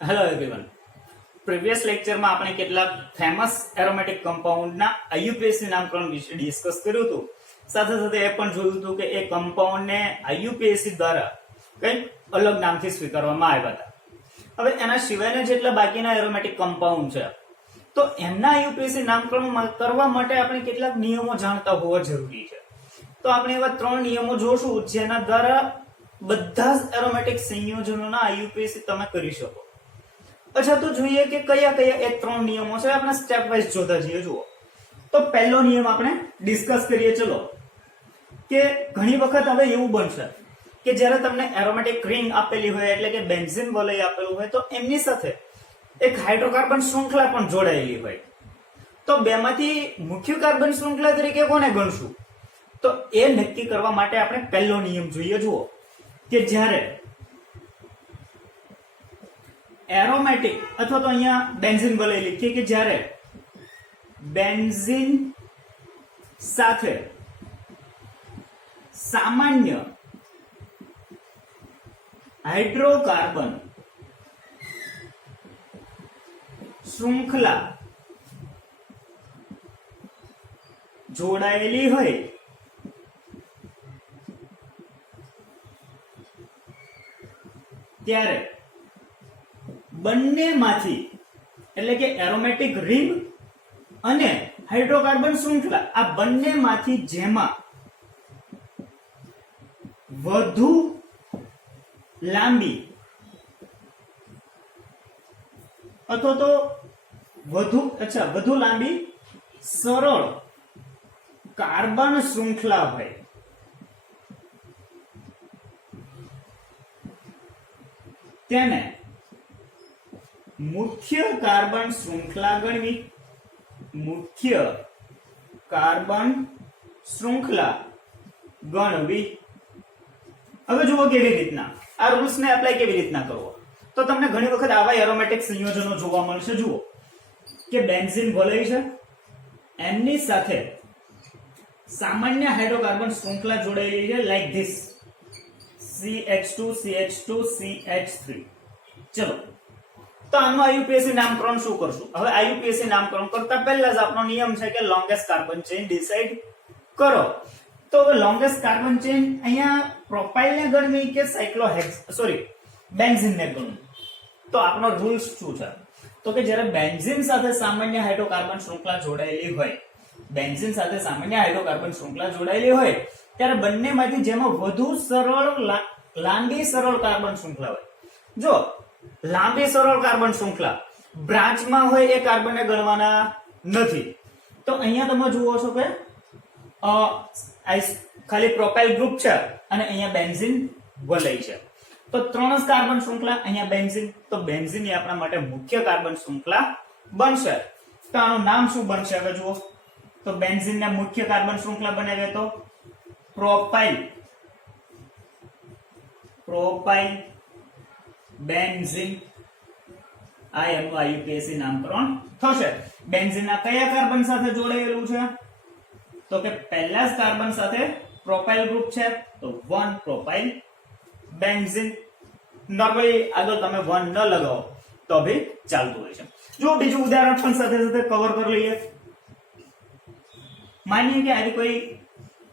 Hello everyone. Previous લેક્ચરમાં આપણે કેટલાક ફેમસ એરોમેટિક કમ્પાઉન્ડના આઈયુપીએસી નામકરણ વિશે ડિસ્કસ કર્યું હતું. સાથે સાથે એ પણ જોયું હતું કે એ કમ્પાઉન્ડને આઈયુપીએસી દ્વારા કંઈક અલગ નામથી સ્વીકારવામાં આવ્યા હતા. હવે એના સિવાયના જેટલા બાકીના એરોમેટિક કમ્પાઉન્ડ છે તો એમના આઈયુપીએસી નામકરણ કરવા માટે આપણે કેટલાક નિયમો જાણતા હોવા જરૂરી છે. તો આપણે એવા 3 નિયમો જોશું જેના દ્વારા બધા જ એરોમેટિક સંયોજનોના આઈયુપીએસી તમે કરી શકો. અચ્છા, તો જોઈએ કે કયા કયા એ 3 નિયમો છે. આપણે સ્ટેપ વાઇઝ જોતા જઈએ. જુઓ, તો પહેલો નિયમ આપણે ડિસ્કસ કરીએ. ચલો, કે ઘણી વખત હવે એવું બનશે કે જ્યારે તમને એરોમેટિક રિંગ આપેલી હોય એટલે કે બેન્ઝીન વલય આપેલું હોય તો એમની સાથે એક હાઇડ્રોકાર્બન શૃંખલા પણ જોડાયેલી હોય. તો બેમાંથી મુખ્ય કાર્બન શૃંખલા તરીકે કોને ગણશું? તો એ નક્કી કરવા માટે આપણે પહેલો નિયમ જોઈએ. જુઓ કે જ્યારે એરોમેટિક અથવા તો અહીંયા બેન્ઝીન વલય લખીએ કે જ્યારે બેન્ઝીન સાથે સામાન્ય હાઇડ્રોકાર્બન શૃંખલા જોડાયેલી હોય ત્યારે બંનેમાંથી એટલે કે એરોમેટિક રિંગ અને હાઇડ્રોકાર્બન શૃંખલા આ બંનેમાંથી જેમાં વધુ લાંબી અથવા તો વધુ લાંબી સરળ કાર્બન શૃંખલા હોય તેને મુખ્ય કાર્બન શૃંખલા ગણવી. મુખ્ય કાર્બન શૃંખલા ગણવી. હવે જુઓ કેવી રીતના આ રૂલ્સ ને એપ્લાય કેવી રીતના કરવો. તો તમને ઘણી વખત આવા એરોમેટિક સંયોજનો જોવા મળશે. જુઓ કે બેન્ઝીન વલય છે, એમની સાથે સામાન્ય હાઇડ્રોકાર્બન શૃંખલા જોડાયેલી છે like this CH2 CH2 CH3. ચલો, તો આનું આઈયુપીએસી નામકરણ શું કરશું? હવે આઈયુપીએસી નામકરણ કરતા પહેલા જ આપણો નિયમ છે કે લોંગેસ્ટ કાર્બન ચેઇન ડિસાઈડ કરો. તો હવે લોંગેસ્ટ કાર્બન ચેઇન અહીંયા પ્રોપાઇલ ને ગણવી કે બેન્ઝીન ને ગણવું? તો આપણો રૂલ્સ શું છે? તો કે જ્યારે બેન્ઝીન સાથે સામાન્ય હાઇડ્રોકાર્બન શૃંખલા જોડાયેલી હોય, બેન્ઝીન સાથે સામાન્ય હાઇડ્રોકાર્બન શૃંખલા જોડાયેલી હોય ત્યારે બંનેમાંથી જેમાં વધુ લાંબી સરળ કાર્બન શૃંખલા હોય. જો લાંબી સરળ કાર્બન શૃંખલા બ્રાન્ચમાં હોય એ કાર્બનને ગણવાના નથી. તો અહીંયા તમે જુઓ છો કે ખાલી પ્રોપાઇલ ગ્રુપ છે અને અહીંયા બેન્ઝીન વલય છે. તો 3 જ કાર્બન શૃંખલા, અહીંયા બેન્ઝીન. તો બેન્ઝીન એ આપણા માટે મુખ્ય કાર્બન શૃંખલા બનશે. તો આનું નામ શું બનશે? હવે જુઓ, તો બેન્ઝીન ને મુખ્ય કાર્બન શૃંખલા બનાવે તો પ્રોપાઇલ બેન્ઝીન. આ એનું આઈયુપીએસી નામકરણ થશે. બેન્ઝીન ના કયા કાર્બન સાથે જોડાયેલું છે? તો કે પહેલા જ કાર્બન સાથે પ્રોપાઇલ ગ્રુપ છે તો 1 પ્રોપાઇલ બેન્ઝીન. નોર્મલી આગળ તમે 1 ન લગાવો તો ભી ચાલતું હોય છે. જો બીજું ઉદાહરણ પણ સાથે સાથે કવર કરી લઈએ. માનીએ કે આવી કોઈ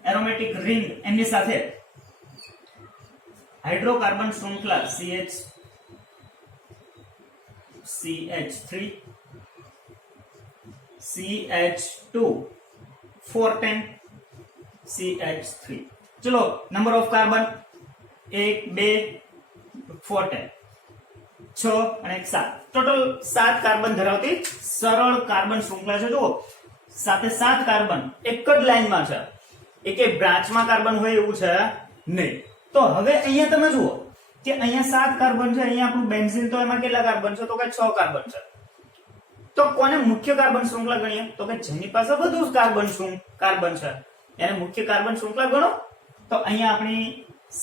એરોમેટિક રિંગ, એમની સાથે હાઇડ્રોકાર્બન શૃંખલા CH3 CH2 410 CH3. ચલો, નંબર ઓફ કાર્બન 1 2 4 10 6 અને 7, ટોટલ 7 કાર્બન ધરાવતી સરળ કાર્બન શૃંખલા છે. જુઓ, સાથે 7 કાર્બન એક જ લાઈનમાં છે, એકે બ્રાન્ચમાં કાર્બન હોય એવું છે નહીં. તો હવે અહીંયા તમે જુઓ કે અહીંયા 7 કાર્બન છે, અહીંયા આપણું બેન્ઝીન, તો એમાં કેટલા કાર્બન છે? તો કે 6 કાર્બન છે. તો કોને મુખ્ય કાર્બન શૃંખલા ગણીએ? તો કે જેની પાસે વધુ કાર્બન છે એને મુખ્ય કાર્બન શૃંખલા ગણો. તો અહીંયા આપણી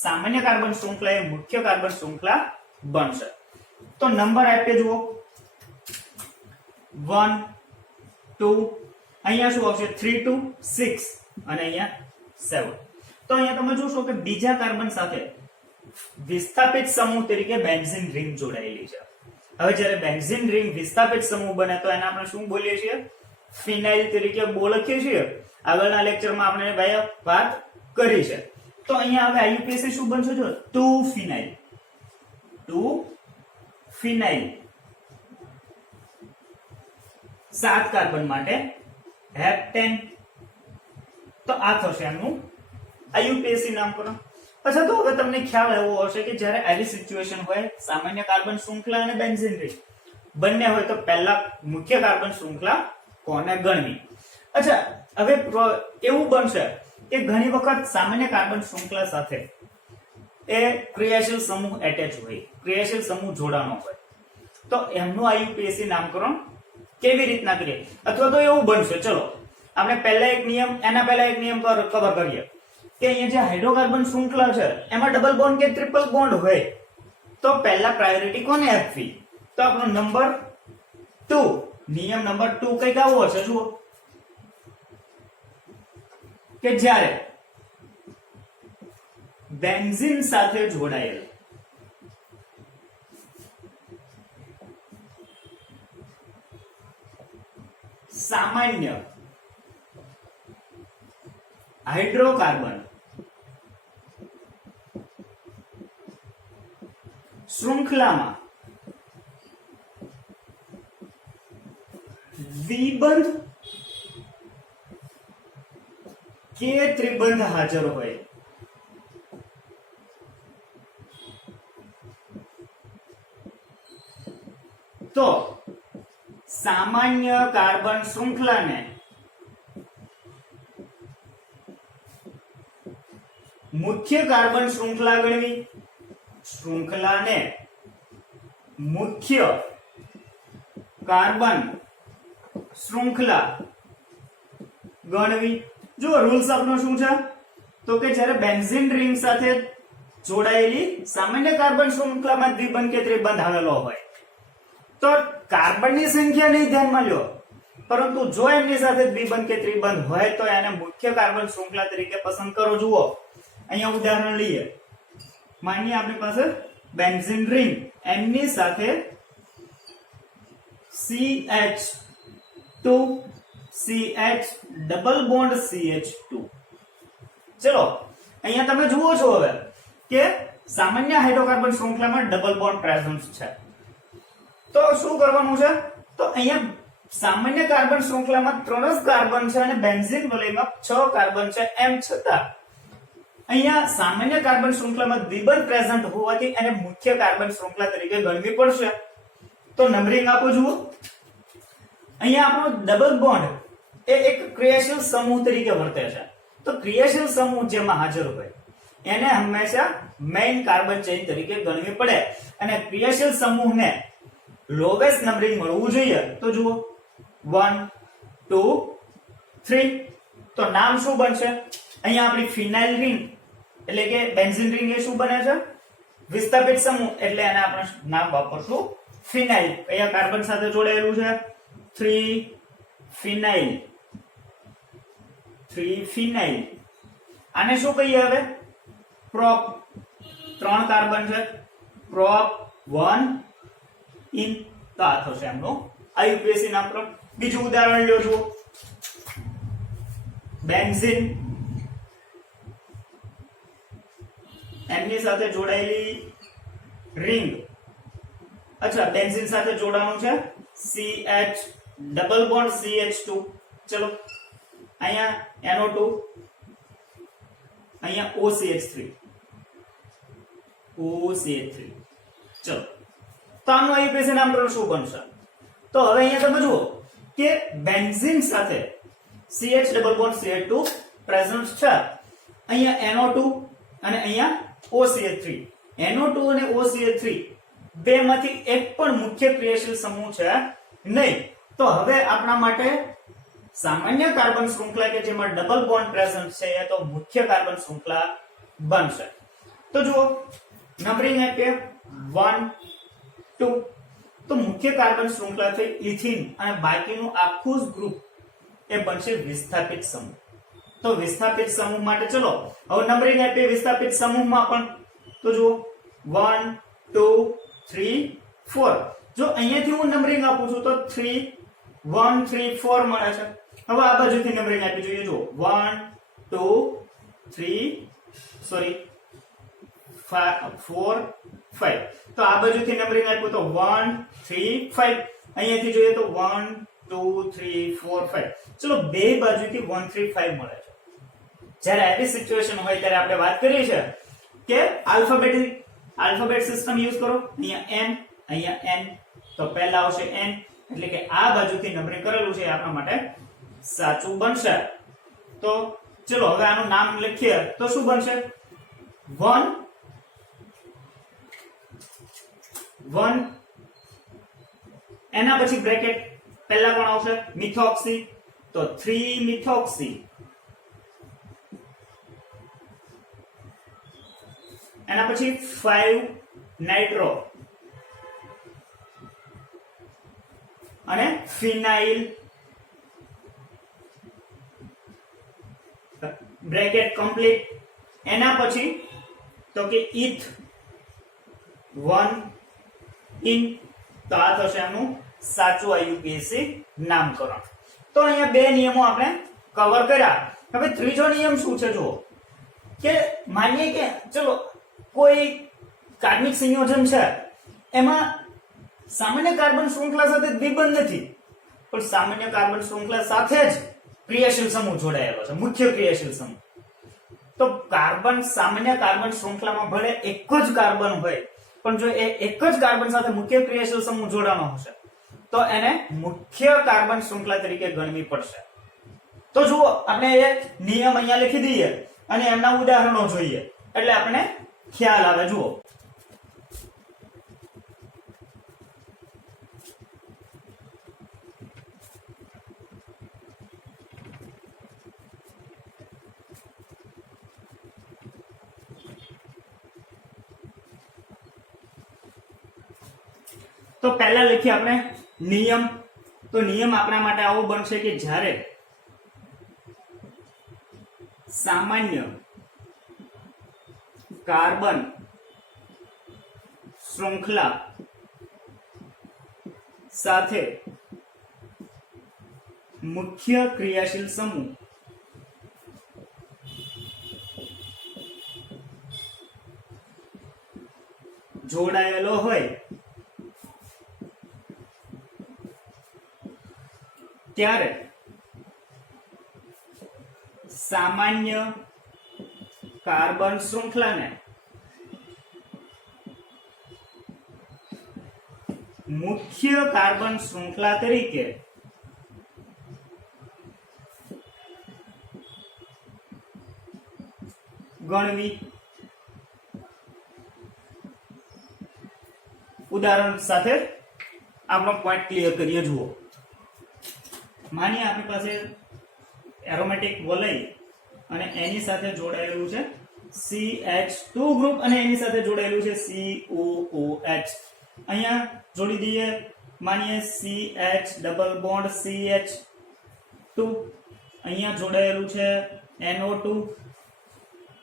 સામાન્ય કાર્બન શૃંખલા એ મુખ્ય કાર્બન શૃંખલા બનશે. તો નંબર આપીએ જુઓ 1 2, અહીંયા શું આવશે? 3 2 6 અને અહીંયા 7. તો અહીંયા તમે જોશો કે બીજા કાર્બન સાથે વિસ્થાપિત સમૂહ તરીકે બેન્ઝીન રિંગ જોડાયેલી છે. હવે જ્યારે બેન્ઝીન રિંગ વિસ્થાપિત સમૂહ બને તો એને આપણે શું બોલીએ છીએ? ફિનાઇલ તરીકે ઓળખીએ છીએ. આગળના લેક્ચરમાં આપણે ભાઈ વાત કરી છે. તો અહીંયા હવે આઈયુપીએસી શું બનશે? જો 2 ફિનાઇલ 7 કાર્બન માટે હેપ્ટેન. તો આ થશે એમનું આઈયુપીએસી નામકરણ. અચ્છા, તો હવે તમને ખ્યાલ એવો હશે કે જ્યારે આવી સિચ્યુએશન હોય, સામાન્ય કાર્બન શૃંખલા અને બેન્ઝીન રિંગ બંને હોય, તો પહેલા મુખ્ય કાર્બન શૃંખલા કોને ગણવી? અચ્છા, હવે એવું બનશે કે ઘણી વખત સામાન્ય કાર્બન શૃંખલા સાથે એ ક્રિયાશીલ સમૂહ એટેચ હોય, ક્રિયાશીલ સમૂહ જોડાણો હોય, તો એમનું આઈયુપીએસી નામકરણ કેવી રીતના કરીએ? અથવા તો એવું બનશે, ચલો આપણે પહેલા એક નિયમ, એના પહેલા એક નિયમ કવર કરીએ કે અહીંયા જે હાઇડ્રોકાર્બન શૃંખલા છે એમાં ડબલ બોન્ડ કે ટ્રિપલ બોન્ડ હોય તો પહેલા પ્રાયોરિટી કોને આપવી? તો આપણો નંબર 2, નિયમ નંબર 2 કઈક આવો હશે. જુઓ કે જ્યારે બેન્ઝીન સાથે જોડાયેલ સામાન્ય હાઇડ્રોકાર્બન શૃંખલામાં દ્વિબંધ કે ત્રિબંધ હાજર હોય તો સામાન્ય કાર્બન શૃંખલાને મુખ્ય કાર્બન શૃંખલા ગણવી, શૃંખલાને મુખ્ય કાર્બન શૃંખલા ગણવી. જો રૂલ્સ આપણો શું છે? તો કે જ્યારે બેન્ઝીન રિંગ સાથે જોડાયેલી સામાન્ય કાર્બન શૃંખલામાં દ્વિબંધ કે ત્રિબંધ આવેલો હોય તો કાર્બનની સંખ્યા નહીં ધ્યાનમાં લ્યો, પરંતુ જો એમની સાથે દ્વિબંધ કે ત્રિબંધ હોય તો એને મુખ્ય કાર્બન શૃંખલા તરીકે પસંદ કરો. જુઓ અહીંયા ઉદાહરણ લઈએ. માનીએ આપણી પાસે બેન્ઝીન રિંગ, એમની સાથે CH2 CH double bond CH2. ચલો અહીંયા તમે જુઓ છો હવે કે સામાન્ય હાઇડ્રોકાર્બન શૃંખલામાં ડબલ બોન્ડ પ્રેઝન્ટ છે. તો શું કરવાનું છે? તો અહીંયા સામાન્ય કાર્બન શૃંખલામાં 3 જ કાર્બન છે અને બેન્ઝીન વલયમાં 6 કાર્બન છે. એમ છતાં અહીંયા સામાન્ય કાર્બન શૃંખલામાં દ્વિબંધ પ્રેઝન્ટ હોવાથી એને મુખ્ય કાર્બન શૃંખલા તરીકે ગણવી પડશે. તો નંબરિંગ આપો. જુઓ અહીંયા આપણો ડબલ બોન્ડ એ એક ક્રિયાશીલ સમૂહ તરીકે વર્તે છે. તો ક્રિયાશીલ સમૂહ જેમાં હાજર હોય એને હંમેશા મેઇન કાર્બન ચેઇન તરીકે ગણવી પડે અને ક્રિયાશીલ સમૂહને લોવેસ્ટ નંબરિંગ મળવું જોઈએ. તો જુઓ 1 2 3. તો નામ શું બનશે? અહીંયા આપણી ફિનાઇલ રિંગ એટલે કે બેન્ઝીન રિંગ એ શું બને છે? વિસ્થાપિત સમૂહ, એટલે એને આપણે નામ વાપરશું ફિનાઇલ. કયા કાર્બન સાથે જોડાયેલું છે? 3 ફિનાઇલ. આને શું કહીએ હવે? પ્રોપ. 3 કાર્બન છે, પ્રોપ 1 ઇન. તો આ થશે એમનું આઈયુપીએસી નામકરણ. બીજું ઉદાહરણ લ્યો. જુઓ બેન્ઝીન, એમની સાથે જોડાયેલી રિંગ. અચ્છા, બેન્ઝીન સાથે જોડાણું છે CH ડબલ બોન્ડ CH2. ચલો અહીંયા NO2, અહીંયા OCH3. ચલો તો આમનું આઈયુપીએસી નામકરણ શું બનશે? તો હવે અહીંયા તમે જુઓ કે બેન્ઝીન સાથે CH double bond CH2 present છે. અહીંયા NO2 અને અહીંયા OCH3. NO2 અને OCH3 બેમાંથી એક પણ મુખ્ય ક્રિયાશીલ સમૂહ છે નહીં. તો હવે આપણા માટે સામાન્ય કાર્બન શૃંખલા કે જેમાં ડબલ બોન્ડ પ્રેઝન્ટ છે એ તો મુખ્ય કાર્બન શૃંખલા બનશે. તો જુઓ નંબરિંગ આપીએ 1 2. તો મુખ્ય કાર્બન શૃંખલા થઈ ઇથિન અને બાકીનું આખું જ ગ્રુપ એ બનશે વિસ્થાપિત સમૂહ. તો વિસ્થાપિત સમૂહ માટે ચલો હવે નંબરિંગ આપીએ વિસ્થાપિત સમૂહમાં પણ. તો જુઓ 1 2 3 4. જો અહીંયાથી હું નંબરિંગ આપું છું તો 3 1 3 4 મળે છે. હવે આ બાજુથી નંબરિંગ આપી જોઈએ. જો 1 2 3 સોરી 4 5. તો આ બાજુથી નંબરિંગ આપ્યું તો 1 3 5. અહીંયાથી જોઈએ તો 1 2 3 4 5. ચલો બે બાજુથી 1 3 5 મળે છે. જ્યારે આવી સિચ્યુએશન હોય ત્યારે આપણે વાત કરી છે કે આલ્ફાબેટ સિસ્ટમ યુઝ કરો. અહીંયા n, તો પહેલા આવશે n, એટલે કે આ બાજુથી નંબરિંગ કરેલું છે આપણા માટે સાચું બનશે. તો ચલો હવે આનું નામ લખીએ તો શું બનશે? 1 1 એના પછી બ્રેકેટ પહેલા કોણ આવશે? મિથોક્સી, તો 3 મિથોક્સી. એના પછી 5 નાઇટ્રો અને ફિનાઇલ, બ્રેકેટ કમ્પ્લીટ. એના પછી તો કે ઇથ 1 ઇન. તો આ થશે આનું સાચું આઈયુપીએસસી નામકરણ. તો અહીંયા બે નિયમો આપણે કવર કર્યા. હવે ત્રીજો નિયમ શું છે જુઓ, કે માનીએ કે ચલો કોઈ કાર્બનિક સંયોજન છે, એમાં સામાન્ય કાર્બન શૃંખલા સાથે દ્વિબંધ નથી, પણ સામાન્ય કાર્બન શૃંખલા સાથે જ ક્રિયાશીલ સમૂહ જોડાયેલો છે, મુખ્ય ક્રિયાશીલ સમૂહ. તો સામાન્ય કાર્બન શૃંખલામાં ભલે એક જ કાર્બન હોય, પણ જો એ એક જ કાર્બન સાથે મુખ્ય ક્રિયાશીલ સમૂહ જોડાણો હશે તો એને મુખ્ય કાર્બન શૃંખલા તરીકે ગણવી પડશે. તો જુઓ આપણે એ નિયમ અહીંયા લખી દઈએ અને એમના ઉદાહરણો જોઈએ એટલે આપણે ખ્યાલ આવે. જુઓ તો પહેલા લખીએ આપણે નિયમ. તો નિયમ આપણા માટે આવો બનશે કે જ્યારે સામાન્ય કાર્બન શૃંખલા સાથે મુખ્ય ક્રિયાશીલ સમૂહ જોડાયેલો હોય ત્યારે સામાન્ય કાર્બન શૃંખલાને મુખ્ય કાર્બન શૃંખલા તરીકે ગણવી. ઉદાહરણ સાથે આપણો પોઈન્ટ ક્લિયર કરીએ. જુઓ માનીએ આપણી પાસે એરોમેટિક વલય અને એની સાથે જોડાયેલું છે CH2 ગ્રુપ અને એની સાથે જોડાયેલું છે COOH. અહીંયા જોડી દઈએ. માનીએ CH ડબલ બોન્ડ CH2, અહીંયા જોડાયેલું છે NO2,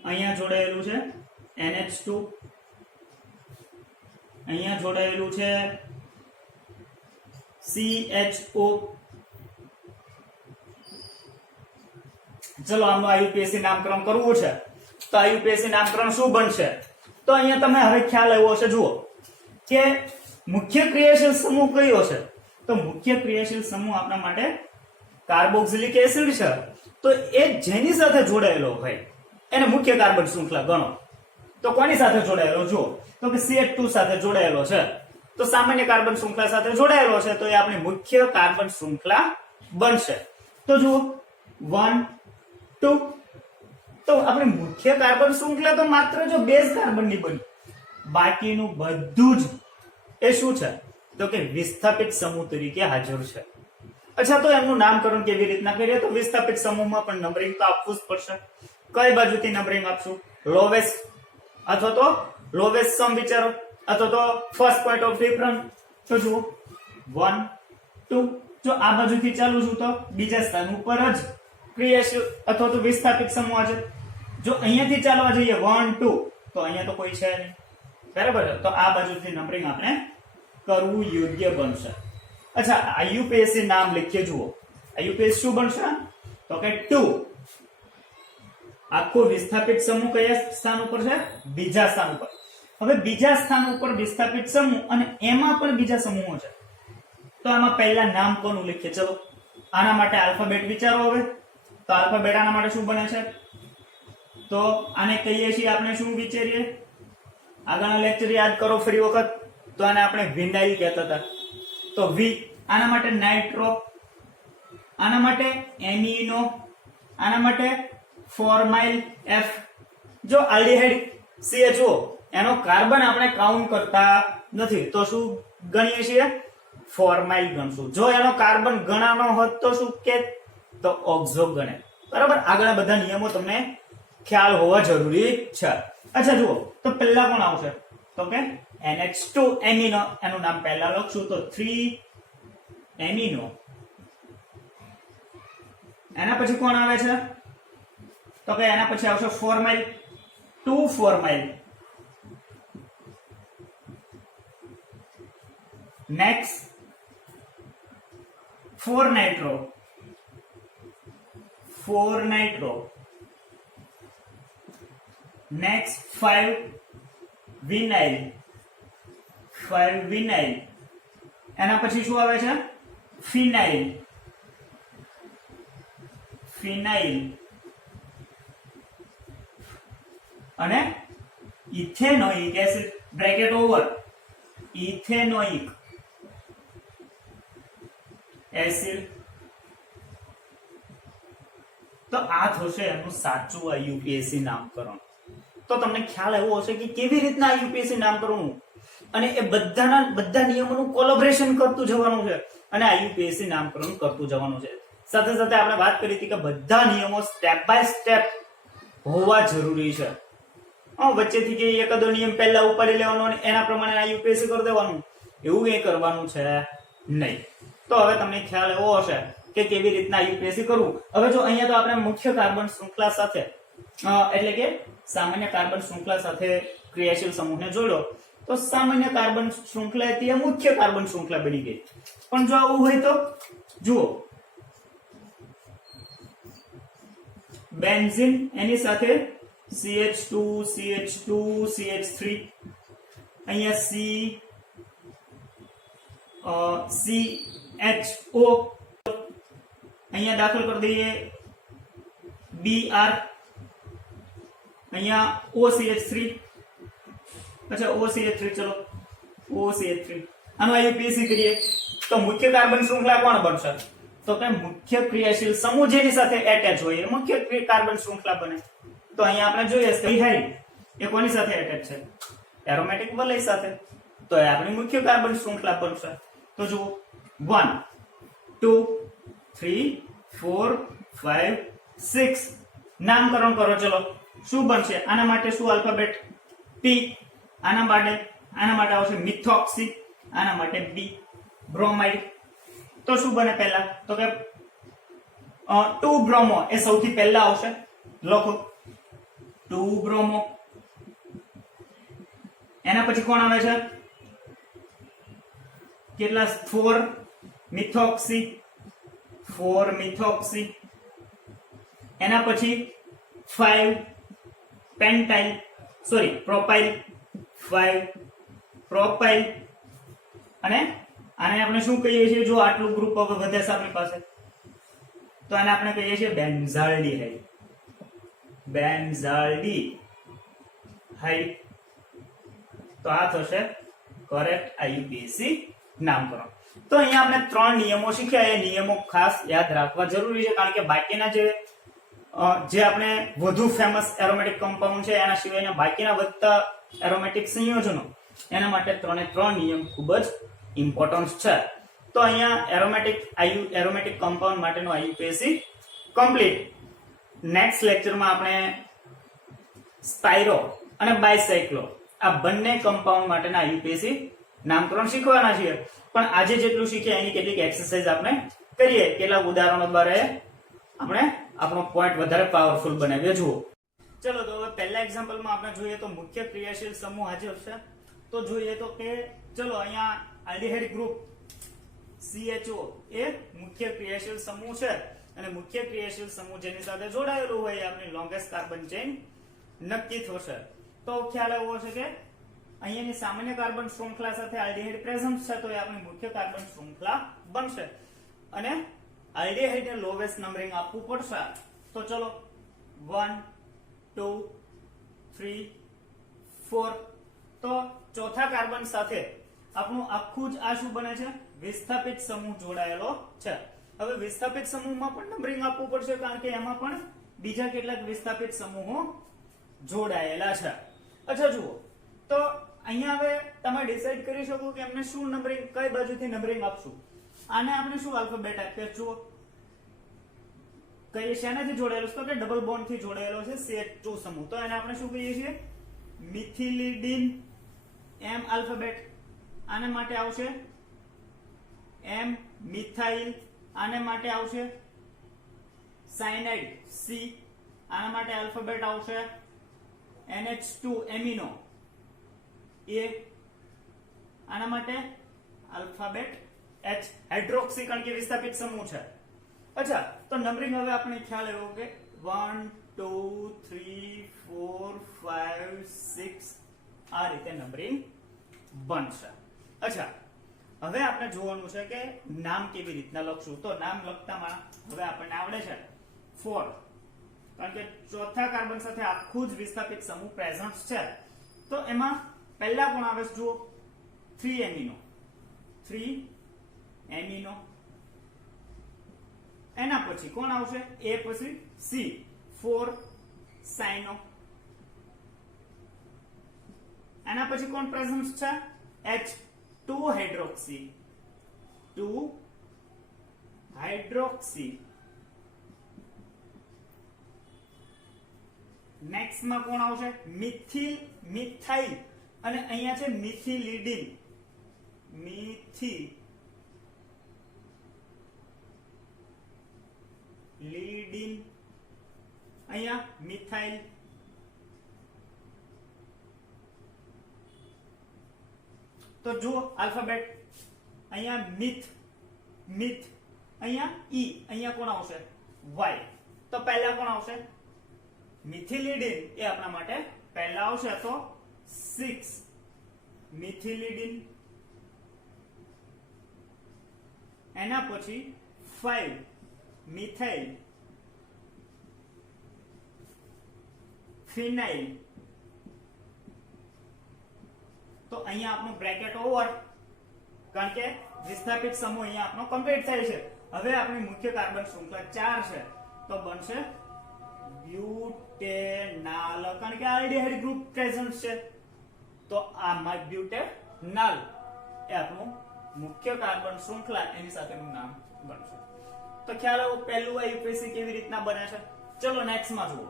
અહીંયા જોડાયેલું છે NH2, અહીંયા જોડાયેલું છે CHO. ચલો આમનું આઈયુપીએસસી નામકરણ કરવું છે તો આઈયુપીએસસી નામકરણ શું બનશે? તો અહીંયા તમે હવે ખ્યાલ આવ્યો હશે. જુઓ કે મુખ્ય ક્રિયાશીલ સમૂહ કયો છે? તો મુખ્ય ક્રિયાશીલ સમૂહ આપણા માટે કાર્બોક્સિલિક એસિડ છે. તો એ જેની સાથે જોડાયેલો હોય એને મુખ્ય કાર્બન શૃંખલા ગણો. તો કોની સાથે જોડાયેલો? જુઓ તો કે CH2 સાથે જોડાયેલો છે, તો સામાન્ય કાર્બન શૃંખલા સાથે જોડાયેલો છે, તો એ આપણી મુખ્ય કાર્બન શૃંખલા બનશે. તો જુઓ 1 2. તો આપણે મુખ્ય કાર્બન શૃંખલા તો માત્ર જો બેઝ કાર્બનની બની, બાકીનું બધું જ એ શું છે? તો કે વિસ્થાપિત સમૂહ તરીકે હાજર છે. અચ્છા, તો એમનું નામકરણ કેવી રીતના કરીએ? તો વિસ્થાપિત સમૂહમાં પણ નંબરિંગ તો આપવું જ પડશે. કઈ બાજુથી નંબરિંગ આપશું? લોવેસ્ટ અથવા તો લોવેસ્ટ સમ વિચારો અથવા તો ફર્સ્ટ પોઈન્ટ ઓફ ડિફરન્સ. તો જુઓ 1 2. જો આ બાજુથી ચાલુ છું તો બીજા સ્થાન ઉપર જ ક્રિયાશીલ અથવા તો વિસ્થાપિત સમૂહ છે. જો અહીંયાથી ચાલવા જઈએ 1 2 તો અહીંયા તો કોઈ છે નહીં, બરાબર. તો આ બાજુથી નંબરિંગ આપણે કરવું યોગ્ય બનશે. અચ્છા, આઈયુપીએસસી નામ લખીએ, જુઓ આઈયુપીએસસી શું બનશે તો કે 2. આખો વિસ્થાપિત સમૂહ કયા સ્થાન ઉપર છે? બીજા સ્થાન ઉપર. હવે બીજા સ્થાન ઉપર વિસ્થાપિત સમૂહ અને એમાં પણ બીજા સમૂહો છે, તો આમાં પહેલા નામ કોનું લખીએ? ચલો આના માટે આલ્ફાબેટ વિચારો. હવે તો આલ્ફાબેટ આના માટે શું બને છે? તો આને કહીએ છીએ આપણે શું વિચારીએ? આગળનો લેક્ચર યાદ કરો ફરી વખત. તો આને આપણે વિનાઇલ કહેતા હતા. તો વી આના માટે નાઇટ્રો, આના માટે એમિનો, આના માટે ફોર્માઇલ એફ. જો આલ્ડિહાઇડ CHO એનો કાર્બન આપણે કાઉન્ટ કરતા નથી, તો શું ગણીએ છીએ? ફોર્માઇલ ગણશું. જો એનો કાર્બન ગણાનો હોત તો શું કે? તો ઓક્ઝો ગણે. બરાબર, આગળ બધા નિયમો તમને ખ્યાલ હોવા જરૂરી છે. અચ્છા જુઓ, તો પહેલા કોણ આવશે? તો કે NH2 એમિનો. એનું નામ પહેલા લખશું તો 3 એમિનો. એના પછી કોણ આવે છે? તો કે એના પછી આવશે formyl, 2 formyl. Next 4 nitro, 4 nitro. Next 5 vinyl, 5 vinyl. એના પછી શું આવે છે? Phenyl, phenyl. અને ethanoic acid, bracket over, ethanoic acid. તો આ થશે એનું સાચું આઈયુપીએસસી નામકરણ. તો તમને ખ્યાલ એવો હશે કે કેવી રીતના આઈયુપીએસસી નામકરણ અને એ બધા નિયમોનું કોલેબોરેશન કરતું જવાનું છે અને આઈયુપીએસસી નામકરણ કરતું જવાનું છે. સાથે સાથે આપણે વાત કરી હતી કે બધા નિયમો સ્ટેપ બાય સ્ટેપ હોવા જરૂરી છે. વચ્ચેથી કે એકાદો નિયમ પહેલા ઉપાડી લેવાનો અને એના પ્રમાણે આઈયુપીએસસી કરી દેવાનું, એવું કઈ કરવાનું છે નહીં. તો હવે તમને ખ્યાલ એવો હશે કે કેવી રીતના આઈયુપીએસસી કરવું. હવે જો અહીંયા તો આપણે મુખ્ય કાર્બન શૃંખલા સાથે એટલે કે સામાન્ય કાર્બન શૃંખલા સાથે ક્રિયાશીલ સમૂહને જોડ્યો, તો સામાન્ય કાર્બન શૃંખલા હતી એ મુખ્ય કાર્બન શૃંખલા બની ગઈ. પણ જો આવું હોય તો જુઓ, બેન્ઝીન એની સાથે CH2 CH2 CH3, અહીંયા CHO, અહીંયા દાખલ કરી દઈએ Br, અહીંયા OCH3. અચ્છા OCH3, ચલો OCH3. આનો આઈયુપીએસસી કરીએ તો મુખ્ય કાર્બન શૃંખલા કોણ બનશે? તો કે મુખ્ય ક્રિયાશીલ સમૂહ જેની સાથે એટેચ હોય એ મુખ્ય કાર્બન શૃંખલા બને. તો અહીંયા આપણે જોઈએ કે હાઇડ એ કોની સાથે એટેચ છે? એરોમેટિક વલય સાથે. તો એ આપણી મુખ્ય કાર્બન શૃંખલા બનશે. તો જુઓ 1 2 3 4 5 6. નામકરણ કરો. ચલો શું બનશે? આના માટે શું આલ્ફાબેટ? P. આના માટે આવશે મિથોક્સી, આના માટે B બ્રોમાઇડ. તો શું બને પહેલા? તો કે 2 બ્રોમો એ સૌથી પહેલા આવશે. લખો 2 બ્રોમો. એના પછી કોણ આવે છે? કેટલા? 4 મિથોક્સી, 4 મિથોક્સી. એના પછી 5 પેન્ટાઇલ, સોરી પ્રોપાઇલ, 5 પ્રોપાઇલ. અને આને આપણે શું કહીએ છીએ? જો આટલું ગ્રુપ હવે વધે છે આપણી પાસે, તો આને આપણે કહીએ છીએ બેન્ઝાલ્ડીહાઇડ, બેન્ઝાલ્ડીહાઇડ. તો આ થશે કરેક્ટ આઈયુપીએસસી નામકરણ. તો અહીંયા આપણે 3 નિયમો શીખ્યા. એ નિયમો ખાસ યાદ રાખવા જરૂરી છે, કારણ કે બાકીના જે આપણે વધુ ફેમસ એરોમેટિક કમ્પાઉન્ડ છે એના સિવાયના બાકીના વધતા એરોમેટિક સંયોજનો, એના માટે 3 નિયમ ખૂબ જ ઇમ્પોર્ટન્ટ છે. તો અહીંયા એરોમેટિક કમ્પાઉન્ડ માટેનો આઈયુપીએસસી કમ્પ્લીટ. નેક્સ્ટ લેક્ચરમાં આપણે સ્પાઇરો અને બાયસાયક્લો આ બંને કમ્પાઉન્ડ માટેના આઈયુપીએસસી નામકરણ શીખવાના છીએ. પણ આજે જેટલું શીખ્યા એની કેટલીક એક્સરસાઇઝ આપણે કરીએ, કેટલાક ઉદાહરણો દ્વારા આપણે આપણો પોઈન્ટ વધારે પાવરફુલ બનાવીએ. જુઓ, ચલો તો હવે પહેલા એક્ઝામ્પલમાં આપણે જોઈએ તો મુખ્ય ક્રિયાશીલ સમૂહ હાજર છે. તો જોઈએ તો કે ચલો અહીંયા આલ્ડીહાઇડ ગ્રુપ CHO એ મુખ્ય ક્રિયાશીલ સમૂહ છે અને મુખ્ય ક્રિયાશીલ સમૂહ જેની સાથે જોડાયેલું હોય એ આપણી લોંગેસ્ટ કાર્બન ચેઇન નક્કી થશે. તો ખ્યાલ એવો છે કે અહીંયાની સામાન્ય કાર્બન શૃંખલા સાથે આલ્ડીહાઇડ પ્રેઝન્ટ છે તો એ આપણી મુખ્ય કાર્બન શૃંખલા બનશે અને આલ્ડીહાઇડ ને લોવેસ્ટ નંબરિંગ આપવું પડશે. તો ચલો 1 2 3 4 તો ચોથા કાર્બન સાથે આપણું આખું જ આ શું બને છે? વિસ્થાપિત સમૂહ જોડાયેલો છે. હવે વિસ્થાપિત સમૂહમાં પણ નંબરિંગ આપવું પડશે કારણ કે એમાં પણ બીજા કેટલાક વિસ્થાપિત સમૂહો જોડાયેલા છે. અચ્છા જુઓ, તો અહીંયા હવે તમે ડિસાઈડ કરી શકો કે એમને શું નંબરિંગ, કઈ બાજુથી નંબરિંગ આપશું. આને આપણે શું આલ્ફાબેટ આપીએ? જુઓ કઈ શેનાથી જોડાયેલો છે? તો કે ડબલ બોન્ડ થી જોડાયેલો છે CH2 સમૂહ. તો એને આપણે શું કહીએ છીએ? મિથિલિડીન M આલ્ફાબેટ. આને માટે આવશે M મિથાઇલ. આને માટે આવશે સાયનાઇડ C. આના માટે આલ્ફાબેટ આવશે NH2 એમિનો A. આના માટે આલ્ફાબેટ H હાઇડ્રોક્સી કારણ કે વિસ્થાપિત સમૂહ છે. અચ્છા, તો નંબરિંગ હવે આપણે ખ્યાલ આવ્યો કે 1 2 3 4 5 6 આ રીતે નંબરિંગ બનશે. અચ્છા, હવે આપણે જોવાનું છે કે નામ કેવી રીતના લખશું. તો નામ લખતામાં હવે આપણને આવડે છે 4 કારણ કે ચોથા કાર્બન સાથે આખું જ વિસ્થાપિત સમૂહ પ્રેઝન્ટ છે. તો એમાં પહેલા કોણ આવે છે? જુઓ 3 એમિનો. 3 એમિનો. એના પછી કોણ આવશે? A પછી C 4 સાયનો. એના પછી કોણ પ્રેઝન્ટ છે? H 2 hydroxy. 2 હાઇડ્રોક્સી. નેક્સ્ટ માં કોણ આવશે? મિથિલ મિથાઇલ અને અહીંયા છે મિથિલિડીન. મિથિલિડીન અહીંયા મિથાઇલ. તો જુઓ આલ્ફાબેટ અહીંયા મિથ અહીંયા E. અહીંયા કોણ આવશે? Y. તો પહેલા કોણ આવશે? મિથિલિડીન એ આપણા માટે પહેલા આવશે. તો 6 મિથિલિડીન. એના પછી 5 મિથાઇલ ફિનાઇલ. તો અહીંયા આપણું બ્રેકેટ ઓવર કારણ કે વિસ્થાપિત સમૂહ અહીંયા આપણો કમ્પ્લીટ થાય છે. હવે આપણી મુખ્ય કાર્બન શૃંખલા 4 છે તો બનશે બ્યુટેનાલ કારણ કે આલ્ડીહાઇડ ગ્રુપ પ્રેઝન્ટ છે. તો આમાં બ્યુટેનાલ એ આપણું મુખ્ય કાર્બન શૃંખલા એની સાથેનું નામ બનશે. તો ખ્યાલ આવો પહેલું આયુપીએસી કેવી રીતના બને છે. ચલો નેક્સ્ટ માં જુઓ.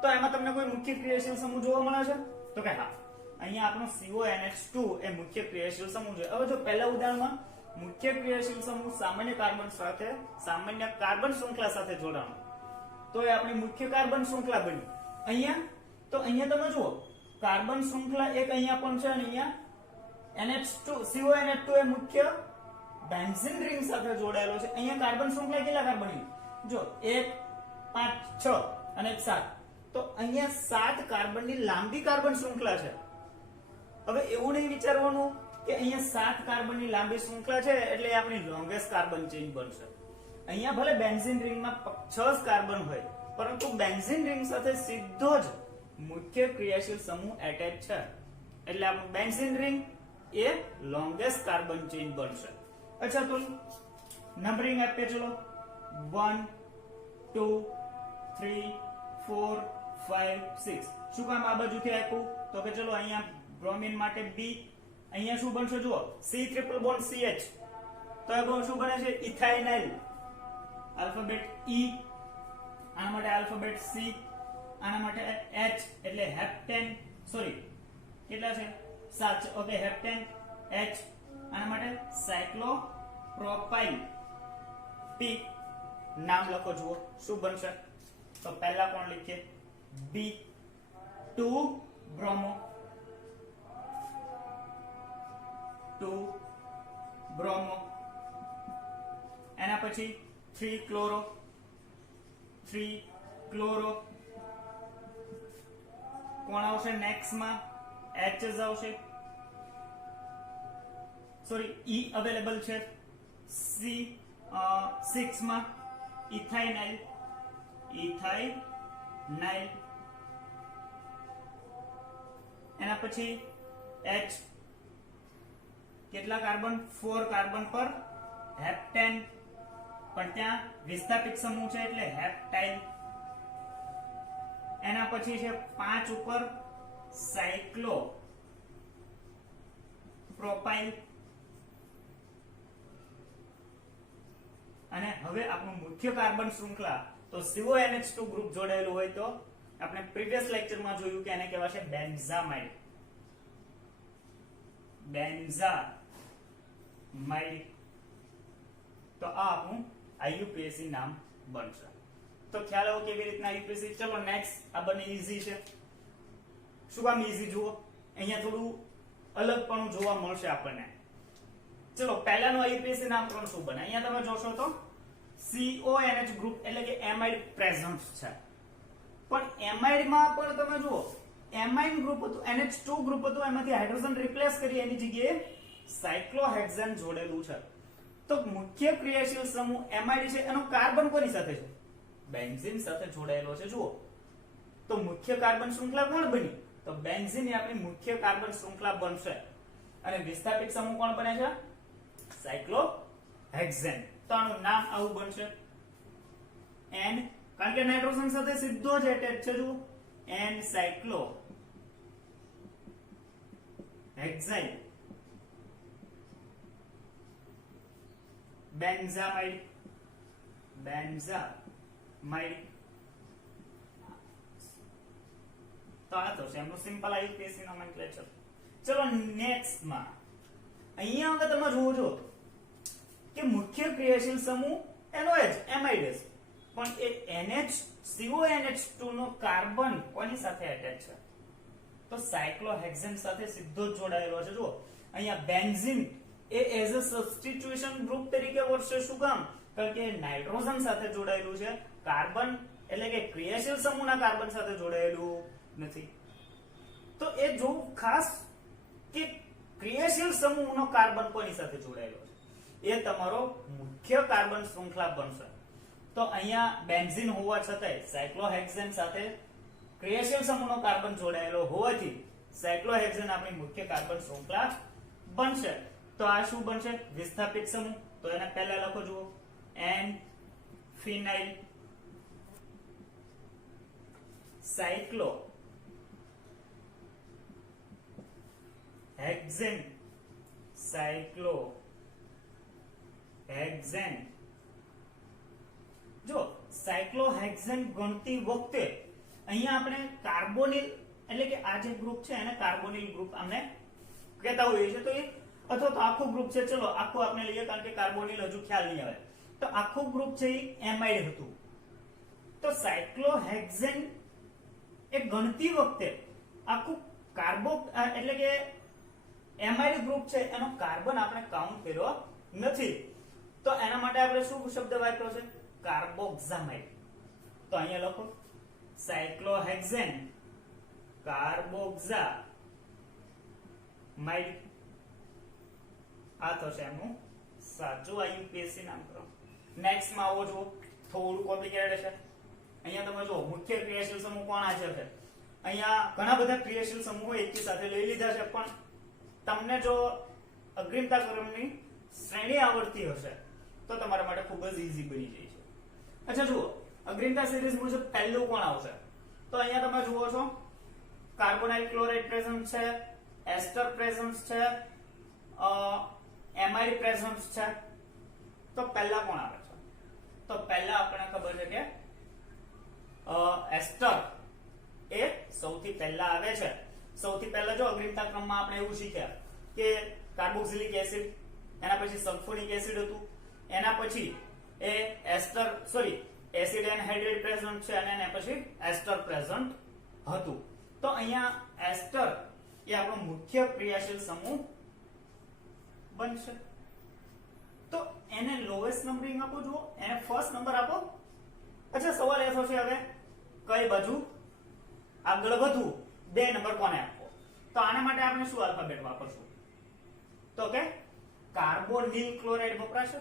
તો એમાં તમને કોઈ મુખ્ય ક્રિયાશીલ સમૂહ જોવા મળે છે? તો કે હા, અહીંયા આપણો CONH2 એ મુખ્ય ક્રિયાશીલ સમૂહ છે. હવે જો પહેલા ઉદાહરણમાં મુખ્ય ક્રિયાશીલ સમૂહ સામાન્ય કાર્બન સાથે સામાન્ય કાર્બન શૃંખલા સાથે જોડાણો તો એ આપણી મુખ્ય કાર્બન શૃંખલા બની. અહીંયા તમે જુઓ કાર્બન શૃંખલા એક અહીંયા પણ છે અને અહીંયા CONH2 એ મુખ્ય બેન્ઝીન રિંગ સાથે જોડાયેલો છે. અહીંયા કાર્બન શૃંખલા કેટલા કાર્બનની? જો 1 5 6 અને 7. તો અહીંયા 7 કાર્બનની લાંબી કાર્બન શૃંખલા છે. હવે એવું નહીં વિચારવાનું કે અહીંયા 7 કાર્બનની લાંબી શૃંખલા છે એટલે આપણી લોંગેસ્ટ કાર્બન ચેઇન બનશે. અહીંયા ભલે બેન્ઝીન રિંગમાં 6 કાર્બન હોય પરંતુ બેન્ઝીન રિંગ સાથે સીધો જ મુખ્ય ક્રિયાશીલ સમૂહ એટેચ છે એટલે આપણું બેન્ઝીન રિંગ એ લોંગેસ્ટ કાર્બન ચેઇન બનશે. અચ્છા, તો નંબરિંગ આપીએ. ચલો 1 2 3 4 5 6. શું કામ આ બાજુથી આપ્યું? તો કે ચલો અહીંયા બ્રોમિન માટે B. અહીંયા શું બનશે? જુઓ C ટ્રિપલ બોન્ડ CH. તો એ શું બને છે? ઇથાઇનાઇલ. Alphabet E. આના માટે આલ્ફાબેટ C. આના માટે H એટલે હેપ્ટેન. સોરી કેટલા છે? 7 છે. Okay, heptane H. આના માટે સાયક્લોપ્રોપાઇલ P. નામ લખો. જુઓ શું બનશે. તો પહેલા કોણ લખીએ? B 2 બ્રોમો 2 બ્રોમો, એના પછી 3 ક્લોરો, 3 ક્લોરો, કોણ આવશે નેક્સ્ટ માં? H's આવશે, સોરી E અવેલેબલ છે. C6 માં ઇથાઇનાઇલ, ઇથાઇનાઇલ, એના પછી H, કેટલા કાર્બન? 4 કાર્બન પર હેપ્ટેન, પણ ત્યાં વિસ્થાપિત સમૂહ છે એટલે હેપ્ટાઇલ. એના પછી છે 5 ઉપર સાયક્લો પ્રોપાઇલ. અને હવે આપણું મુખ્ય કાર્બન શૃંખલા તો CONH2 ગ્રુપ જોડાયેલું હોય તો આપણે પ્રીવિયસ લેક્ચરમાં જોયું કે એને કહેવાશે બેન્ઝામાઇડ, બેન્ઝામાઇડ. તો આ આપણું IUPAC નામ બનશે. તો ખ્યાલ આવ્યો કેવી રીતના IUPAC. ચલો નેક્સ્ટ, આ બંને ઈઝી છે. શું કામ ઈઝી? જુઓ અહીંયા થોડું અલગપણું જોવા મળશે આપણને. ચલો પહેલાનું IUPAC નામકરણ શું બને? અહીંયા તમે જોશો તો CONH ગ્રુપ એટલે કે એમાઇડ પ્રેઝન્ટ છે, પણ એમાઇડ માં પણ તમે જુઓ એમાઇન ગ્રુપ હતું, NH2 ગ્રુપ હતું, એમાંથી હાઇડ્રોજન રિપ્લેસ કરી એની જગ્યાએ સાયક્લોહેક્સેન જોડેલું છે. તો મુખ્ય ક્રિયાશીલ સમૂહ એમાઇડ છે, એનો કાર્બન કોની સાથે છે? બેન્ઝીન સાથે જોડાયેલો છે. જુઓ તો મુખ્ય કાર્બન શૃંખલા કોણ બની? તો બેન્ઝીન એ આપણી મુખ્ય કાર્બન શૃંખલા બનશે. અને વિસ્થાપિત સમૂહ કોણ બને છે? સાયક્લોહેક્સેન. તો આનું નામ આવું બનશે N, કારણ કે નાઇટ્રોજન સાથે સીધો જ એટેચ છે. જુઓ N સાયક્લો હેક્સાઇલ બેન્ઝામાઇડ, બેન્ઝામાઇડ. તો આ તો છે એમનું સિમ્પલ IUPAC નોમેનક્લેચર. ચલો નેક્સ્ટ માં અહીંયા આગળ તમે જોવો છો કે મુખ્ય ક્રિયાશીલ સમૂહ NOH એમાઇડ છે, પણ એ CONH2 નો કાર્બન કોની સાથે એટેચ છે? તો સાયક્લોહેક્સેન સાથે સીધો જ જોડાયેલો છે. જુઓ અહીંયા benzene A as a substitution group તરીકે વર્તશે. શું કામ? કારણ કે નાઇટ્રોજન સાથે જોડાયેલું છે, કાર્બન એટલે કે ક્રિયાશીલ સમૂહના કાર્બન સાથે જોડાયેલું નથી. તો એ જો ખાસ કે ક્રિયાશીલ સમૂહનો કાર્બન કોની સાથે જોડાયેલો છે? એ તમારો મુખ્ય કાર્બન શૃંખલા બનશે. તો અહીંયા બેન્ઝીન હોવા છતાંય સાયક્લોહેક્સેન સાથે ક્રિયાશીલ સમૂહનો કાર્બન જોડાયેલો હોવાથી સાયક્લોહેક્સેન આપણી મુખ્ય કાર્બન શૃંખલા બનશે. તો આ શું બનશે? વિસ્થાપિત સમૂહ. તો એને પહેલા લખો. જુઓ N ફિનાઇલ સાયક્લો હેક્સેન, સાયક્લો હેક્સેન. જો સાયક્લોહેક્સેન ગણતી વખતે અહીંયા આપણે કાર્બોનિલ એટલે કે આ જે ગ્રુપ છે એને કાર્બોનિલ ગ્રુપ આપણે કહેતા હોઈએ છીએ. તો એ અથવા તો આખું ગ્રુપ છે, ચલો આખું આપણે લઈએ કારણ કે કાર્બોનિલ હજુ ખ્યાલ નહીં આવે. તો આખું ગ્રુપ છે એ એમાઇડ હતું. તો સાયક્લોહેક્સેન એ ગણતી વખતે આખું કાર્બો એટલે કે એમાઇડ ગ્રુપ છે એનો કાર્બન આપણે કાઉન્ટ કર્યો નથી. તો એના માટે આપણે શું શબ્દ વાપર્યો છે? કાર્બોક્સામાઇડ. તો અહીંયા લખો સાયક્લોહેક્સેન કાર્બોક્સામાઇડ. આ તો છે એમનું સાચું IUPAC નામકરણ. નેક્સ્ટ માં આવો જુઓ, થોડું કોમ્પ્લિકેટેડ છે. અહીંયા તમે જુઓ મુખ્ય ક્રિયાશીલ સમૂહ કોણ હાજર છે? અહીંયા ઘણા બધા ક્રિયાશીલ સમૂહો એકી સાથે લઈ લીધા છે, પણ તમને જો અગ્રિમતા ક્રમની શ્રેણી આવડતી હશે તો તમારા માટે ખૂબ જ ઈઝી બની જાય છે. અચ્છા જુઓ અગ્રિમતા સિરીઝ મુજબ પહેલું કોણ આવશે? તો અહીંયા તમે જુઓ છો કાર્બોનાઇલ ક્લોરાઇડ પ્રેઝન્ટ છે, એસ્ટર પ્રેઝન્ટ છે, એમાઇડ પ્રેઝન્ટ છે. તો પહેલા કોણ આવે છે? તો પહેલા આપણને ખબર છે કે એસ્ટર એ સૌથી પહેલા આવે છે. સૌથી પહેલા જો અગ્રિમતા ક્રમમાં આપણે એવું શીખ્યા કે કાર્બોક્સિલિક એસિડ, એના પછી સલ્ફોનિક એસિડ હતું, એના પછી એ એસ્ટર એસિડ એનહાઇડ્રેટ પ્રેઝન્ટ છે અને એના પછી એસ્ટર પ્રેઝન્ટ હતું. તો અહીંયા એસ્ટર એ આપણો મુખ્ય ક્રિયાશીલ સમૂહ બનશે. એને લોએસ્ટ નંબરિંગ આપો, જુઓ એને ફર્સ્ટ નંબર આપો. અચ્છા, સવાલ એ થશે હવે કઈ બાજુ આગળ વધવું, 2 નંબર કોને આપવો? તો આના માટે આપણે શું આલ્ફાબેટ વાપરશું? તો કે કાર્બોનિલ ક્લોરાઇડ વપરાશે,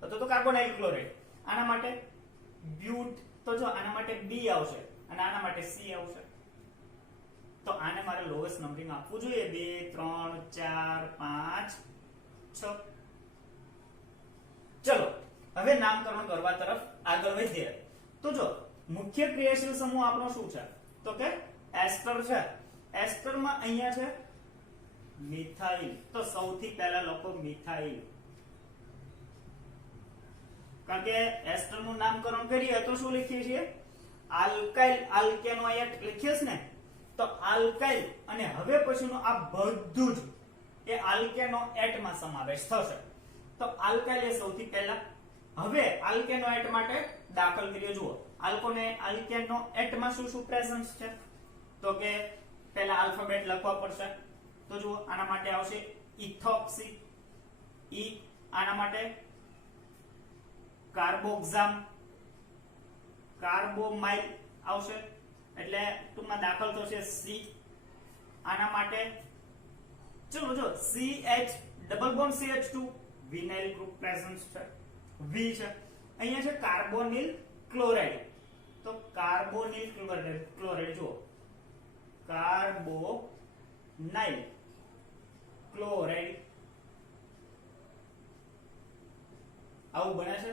તો કાર્બોનાઇલ ક્લોરાઇડ. આના માટે બ્યુટ, તો જો આના માટે બી આવશે અને આના માટે સી આવશે. તો આને મારે લોએસ્ટ નંબરિંગ આપવું જોઈએ, 2 3 4 5 6. ચલો હવે નામકરણ કરવા તરફ આગળ વધીએ. તો જો મુખ્ય ક્રિયાશીલ સમૂહ આપણો શું છે? તો કે એસ્ટર છે. એસ્ટરમાં અહીંયા છે મિથાઇલ. તો સૌથી પહેલા લખો મિથાઇલ, કારણ કે એસ્ટર નું નામકરણ કરીએ તો શું લખીએ છીએ? આલ્કાઇલ આલ્કેનોએટ લખીએ છે ને. તો આલ્કાઇલ અને હવે પછીનું આ બધું જ એ આલ્કેનોએટ માં સમાવેશ થશે. તો આલ્કાઇલ એ સૌથી પહેલા. હવે આલ્કેનોએટ માટે દાખલ કરીએ. જુઓ આલ્કેનોએટ માં શું શું પ્રેઝન્સ છે? તો કે પહેલા આલ્ફાબેટ લખવા પડશે. તો જુઓ આના માટે આવશે ઇથોક્સી, ઈ. આના માટે કાર્બોક્સામ, કાર્બોમાઇલ આવશે, એટલે ટૂંકમાં દાખલ થશે સી. આના માટે ચલો જો CH double bond CH2 vinyl group present છે, V છે. અહીંયા છે કાર્બોનિલ ક્લોરાઇડ. તો કાર્બોનિલ ક્લોરાઇડ જુઓ કાર્બોનાઇલ ક્લોરાઇડ આવું બને છે.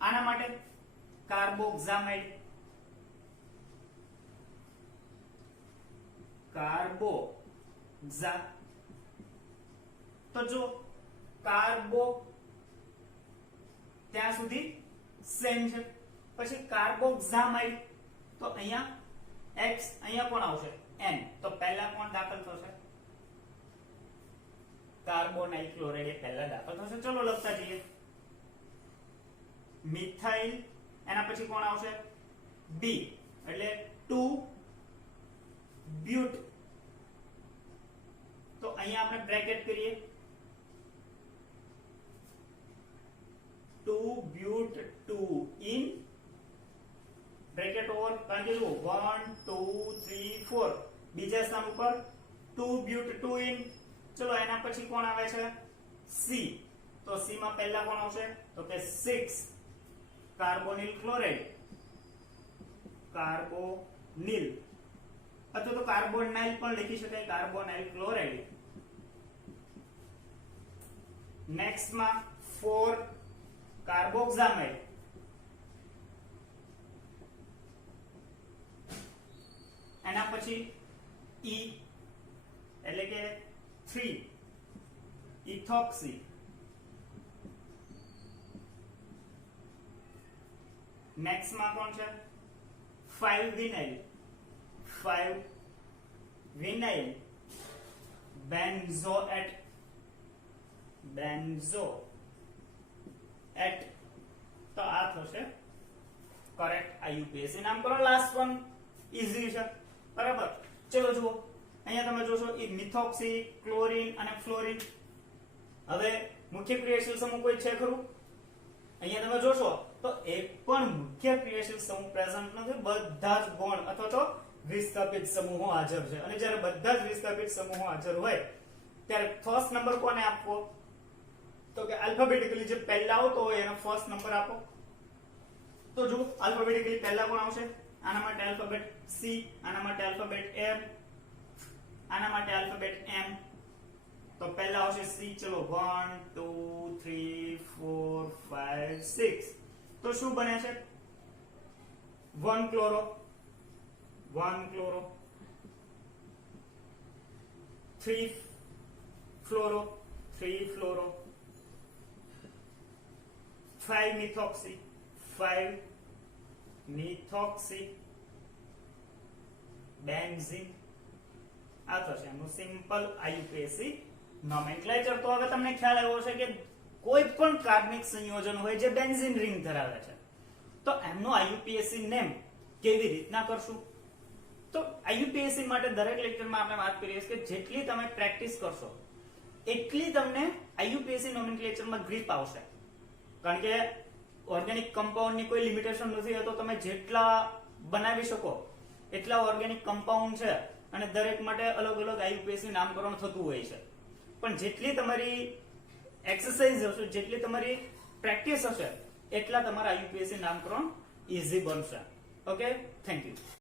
આના માટે કાર્બોક્સામાઇડ, કાર્બોક્સા. તો જો કાર્બો ત્યાં સુધી સેમ છે. પછી કાર્બોક્સામાઇડ, તો અહીંયા X, અહીંયા કોણ આવશે? N. તો પહેલા કોણ દાખલ થશે? કાર્બોનાઇલ ક્લોરાઇડ એ પહેલા દાખલ થશે. ચલો લખતા જઈએ. મિથાઇલ, એના પછી કોણ આવશે? B, એટલે 2 બ્યુટ. તો અહીંયા આપણે બ્રેકેટ કરીએ 2 બ્યુટ 2 ઇન બ્રેકેટ ઓવર, કારણ કે જુઓ 1 2 3 4 બીજા સ્થાન ઉપર 2 બ્યુટ 2 ઇન. ચલો એના પછી કોણ આવે છે? C. તો C માં પહેલા કોણ આવશે? તો કે 6 કાર્બોનિલ ક્લોરાઇડ, કાર્બોનિલ અથવા તો કાર્બોનાઇલ પણ લખી શકાય, કાર્બોનાઇલ ક્લોરાઇડ. નેક્સ્ટ માં 4 કાર્બોક્સામાઇડ, એના પછી E એટલે કે 3 ઇથોક્સી, નેક્સ્ટ માં કોણ છે? 5 વિનાઇલ, 5 વિનાઇલ બેન્ઝોએટ, બેન્ઝોએટ. તો આ થશે કરેક્ટ IUPAC નામકરણ. લાસ્ટ વન ઈઝી છે, બરાબર. ચલો જુઓ અહીંયા તમે જોશો એ મિથોક્સી, ક્લોરીન અને ફ્લોરીન. હવે મુખ્ય ક્રિયાશીલ સમૂહ કોઈ છે ખરું? અહીંયા તમે જોશો તો એક પણ મુખ્ય ક્રિયાશીલ સમૂહ પ્રેઝન્ટ નથી. બધા જ ગૌણ અથવા તો વિસ્થાપિત સમૂહો હાજર છે. અને જ્યારે બધા જ વિસ્થાપિત સમૂહો હાજર હોય ત્યારે ફર્સ્ટ નંબર કોને આપવો? તો કે આલ્ફાબેટિકલી જે પહેલા આવતો હોય એનો ફર્સ્ટ નંબર આપો. તો જો આલ્ફાબેટિકલી પહેલા કોણ આવશે? આના માટે આલ્ફાબેટ C, આના માટે આલ્ફાબેટ M, આના માટે આલ્ફાબેટ M. તો પહેલા આવશે C. ચલો 1 2 3 4 5 6. તો શું બને છે? 1 chloro, 1 chloro, 3 fluoro, 3 fluoro, 5 methoxy, 5 methoxy, benzene. આ થશે એમનું સિમ્પલ IUPAC નોમેનક્લેચર. તો હવે તમને ખ્યાલ આવ્યો છે કે કોઈ પણ કાર્બનિક સંયોજન હોય જે બેન્ઝીન રિંગ ધરાવે છે તો એમનું IUPAC નેમ કેવી રીતના કરશું? તો IUPAC માટે દરેક લેક્ચરમાં આપણે વાત કરીએ કે જેટલી તમે પ્રેક્ટિસ કરશો એટલી તમને આઈયુપીએસસી નોમેનક્લેચરમાં ગ્રીપ આવશે. કારણ કે ઓર્ગેનિક કમ્પાઉન્ડની કોઈ લિમિટેશન નથી, તો તમે જેટલા બનાવી શકો એટલા ઓર્ગેનિક કમ્પાઉન્ડ છે અને દરેક માટે અલગ અલગ આઈયુપીએસસી નામકરણ થતું હોય છે. પણ જેટલી તમારી એક્સરસાઇઝ હશે, જેટલી તમારી પ્રેક્ટિસ હશે, એટલા તમારા આઈયુપીએસસી નામકરણ ઈઝી બનશે. Okay, thank you.